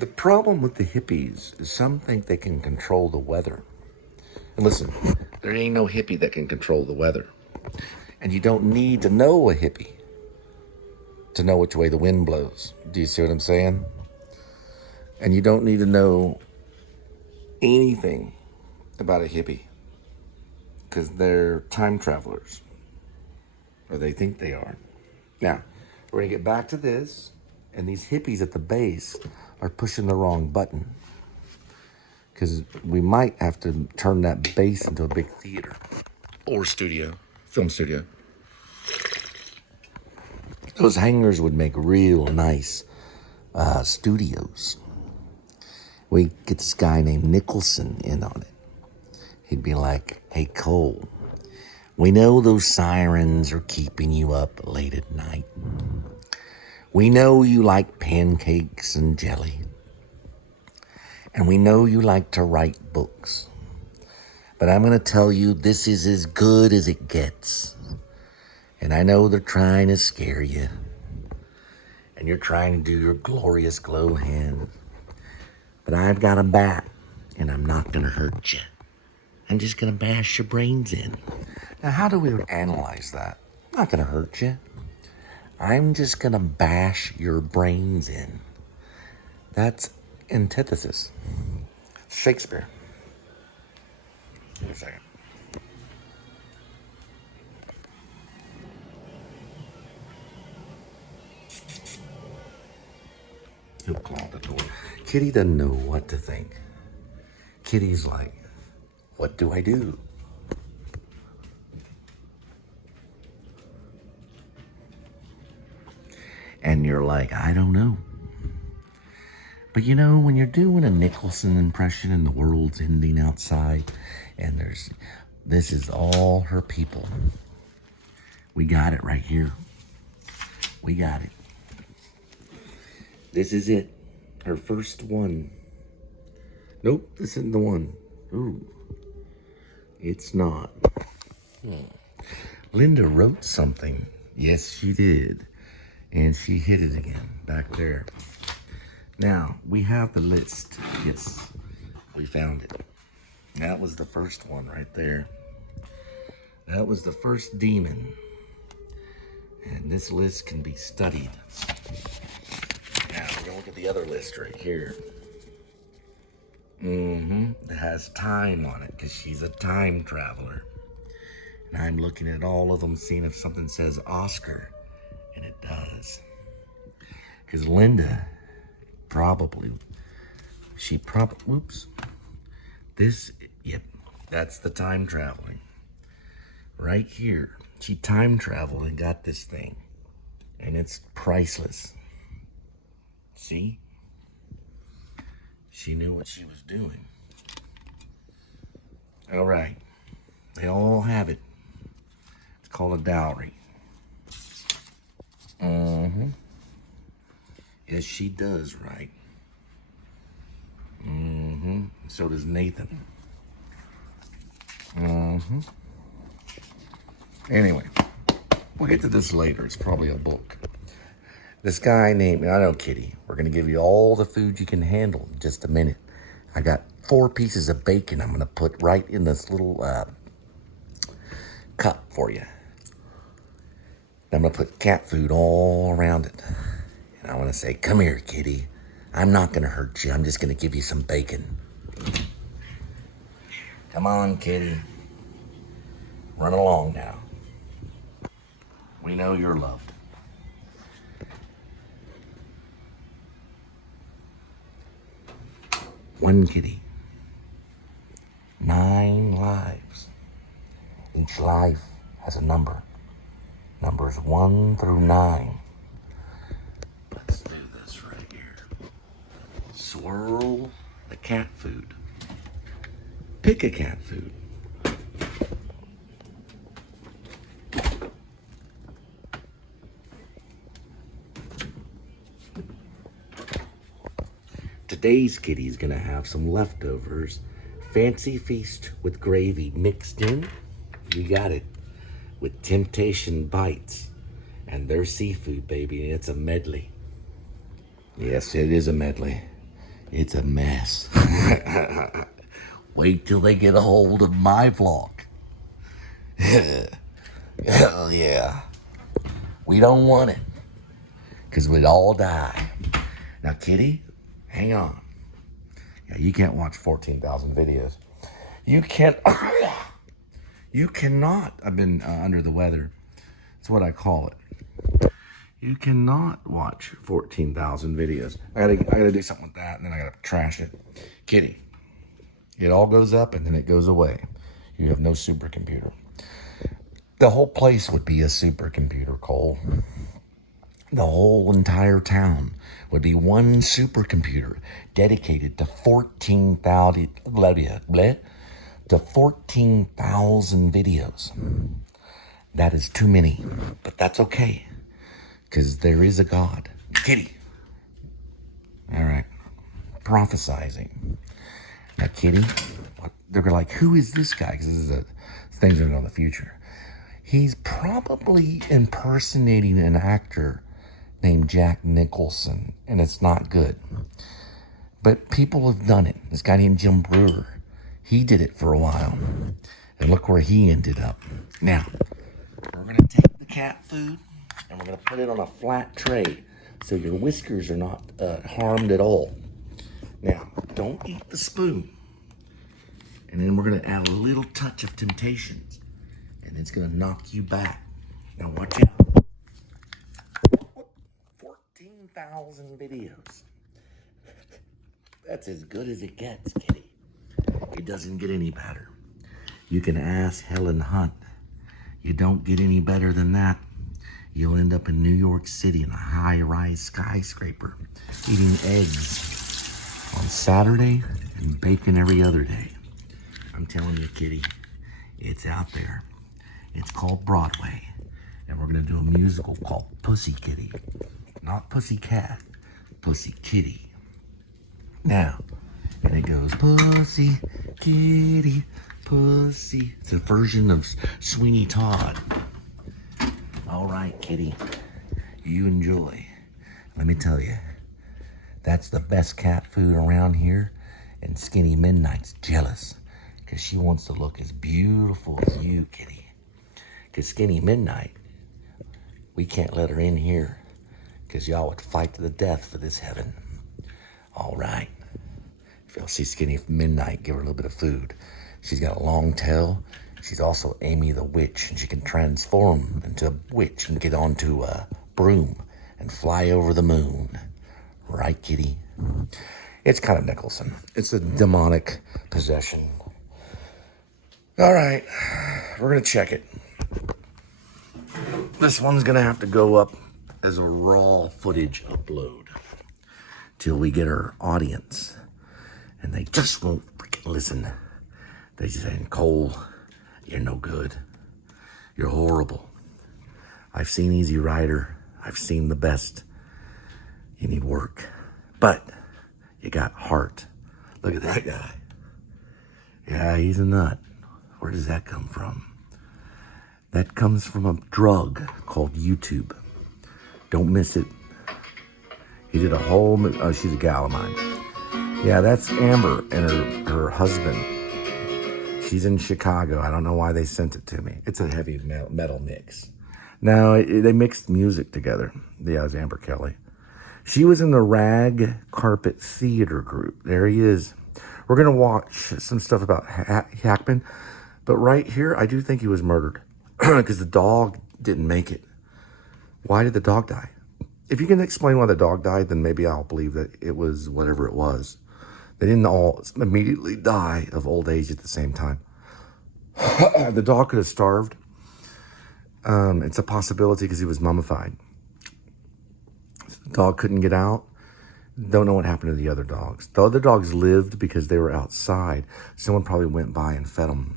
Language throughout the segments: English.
The problem with the hippies is some think they can control the weather. And listen, there ain't no hippie that can control the weather. And you don't need to know a hippie to know which way the wind blows. Do you see what I'm saying? And you don't need to know anything about a hippie because they're time travelers, or they think they are. Now, we're going to get back to this, and these hippies at the base are pushing the wrong button because we might have to turn that base into a big theater or studio, film studio. Those hangars would make real nice studios. We get this guy named Nicholson in on it. He'd be like, hey, Cole, we know those sirens are keeping you up late at night. We know you like pancakes and jelly. And we know you like to write books. But I'm going to tell you, this is as good as it gets. And I know they're trying to scare you. And you're trying to do your glorious glow hand. But I've got a bat, and I'm not going to hurt you. I'm just going to bash your brains in. Now, how do we analyze that? I'm not going to hurt you. I'm just going to bash your brains in. That's antithesis. Shakespeare. Give me a second. He'll claw the door. Kitty doesn't know what to think. Kitty's like, what do I do? And you're like, I don't know. But you know, when you're doing a Nicholson impression and the world's ending outside, and this is all her people. We got it right here. We got it. This is it. Her first one. Nope, this isn't the one. Ooh. It's not. Linda wrote something. Yes, she did. And she hit it again, back there. Now, we have the list. Yes, we found it. That was the first one right there. That was the first demon. And this list can be studied. Now, we're gonna look at the other list right here. It has time on it, because she's a time traveler. And I'm looking at all of them, seeing if something says Oscar. And it does. Because Linda whoops. Yep, that's the time traveling. Right here. She time traveled and got this thing. And it's priceless. See? She knew what she was doing. All right. They all have it. It's called a dowry. Yes, she does, right? So does Nathan. Anyway, we'll get to this later. It's probably a book. This guy named, I know, Kitty. We're going to give you all the food you can handle in just a minute. I got 4 pieces of bacon I'm going to put right in this little cup for you. I'm going to put cat food all around it. And I want to say, come here, Kitty. I'm not going to hurt you. I'm just going to give you some bacon. Come on, Kitty. Run along now. We know you're loved. One kitty. 9 lives. Each life has a number. Numbers 1 through 9. Let's do this right here. Swirl the cat food. Pick a cat food. Today's kitty's gonna have some leftovers. Fancy feast with gravy mixed in. You got it. With Temptation Bites. And their seafood, baby. And it's a medley. Yes, it is a medley. It's a mess. Wait till they get a hold of my vlog. Hell yeah. We don't want it. Because we'd all die. Now, Kitty, hang on. Yeah, you can't watch 14,000 videos. You can't. You cannot. I've been under the weather. That's what I call it. You cannot watch 14,000 videos. I gotta do something with that, and then I gotta trash it. Kitty, it all goes up and then it goes away. You have no supercomputer. The whole place would be a supercomputer, Cole. The whole entire town would be one supercomputer dedicated to 14,000 videos. That is too many, but that's okay, because there is a God. Kitty. All right. Prophesizing. Now, Kitty, they're like, who is this guy? Because this is things that are in the future. He's probably impersonating an actor named Jack Nicholson, and it's not good. But people have done it. This guy named Jim Brewer, he did it for a while. And look where he ended up. Now, we're going to take the cat food and we're going to put it on a flat tray so your whiskers are not harmed at all. Now, don't eat the spoon. And then we're going to add a little touch of Temptations. And it's going to knock you back. Now, watch out. 14,000 videos. That's as good as it gets, Kitty. It doesn't get any better. You can ask Helen Hunt. You don't get any better than that. You'll end up in New York City in a high-rise skyscraper, eating eggs on Saturday and bacon every other day. I'm telling you, Kitty, it's out there. It's called Broadway, and we're going to do a musical called Pussy Kitty. Not Pussy Cat, Pussy Kitty. Now, and it goes, Pussy Kitty, Pussy. It's a version of Sweeney Todd. All right, Kitty, you enjoy. Let me tell you, that's the best cat food around here, and Skinny Midnight's jealous because she wants to look as beautiful as you, Kitty. Because Skinny Midnight, we can't let her in here because y'all would fight to the death for this heaven. All right. If y'all see Skinny Midnight, give her a little bit of food. She's got a long tail. She's also Amy the Witch, and she can transform into a witch and get onto a broom and fly over the moon. Right, Kitty? It's kind of Nicholson. It's a demonic possession. All right, we're going to check it. This one's going to have to go up as a raw footage upload till we get our audience. And they just won't freaking listen. They just say, Cole, you're no good. You're horrible. I've seen Easy Rider. I've seen the best. You need work. But you got heart. Look at that guy. Yeah, he's a nut. Where does that come from? That comes from a drug called YouTube. Don't miss it. He did a whole movie. Oh, she's a gal of mine. Yeah, that's Amber and her husband. She's in Chicago. I don't know why they sent it to me. It's a heavy metal mix. Now, they mixed music together. Yeah, it was Amber Kelly. She was in the Rag Carpet Theater group. There he is. We're going to watch some stuff about Hackman. But right here, I do think he was murdered because the dog didn't make it. Why did the dog die? If you can explain why the dog died, then maybe I'll believe that it was whatever it was. They didn't all immediately die of old age at the same time. The dog could have starved. It's a possibility because he was mummified. The dog couldn't get out. Don't know what happened to the other dogs. The other dogs lived because they were outside. Someone probably went by and fed them.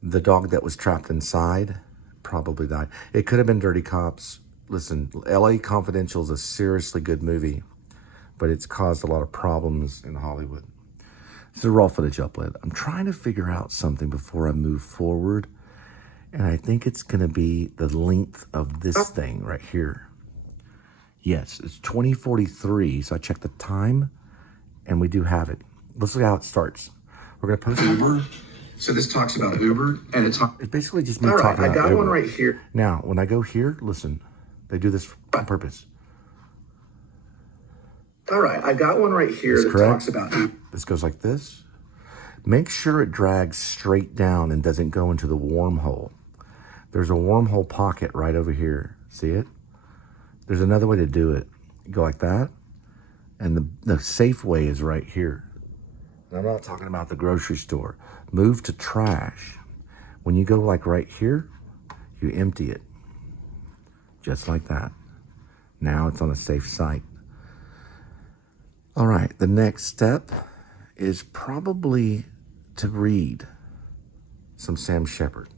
The dog that was trapped inside probably died. It could have been Dirty Cops. Listen, LA Confidential is a seriously good movie, but it's caused a lot of problems in Hollywood. This is a raw footage upload. I'm trying to figure out something before I move forward, and I think it's going to be the length of this thing right here. Yes, it's 20:43. So I checked the time, and we do have it. Let's look how it starts. We're gonna post Uber. So this talks about Uber, and it's basically just me all right. talking I about got Uber. one right here. Now, when I go here, listen, they do this on purpose. All right, I got one right here that correct? talks about Uber. This goes like this. Make sure it drags straight down and doesn't go into the wormhole. There's a wormhole pocket right over here. See it? There's another way to do it. Go like that, and the safe way is right here. And I'm not talking about the grocery store. Move to trash. When you go like right here, you empty it. Just like that. Now it's on a safe site. All right, the next step is probably to read some Sam Shepard.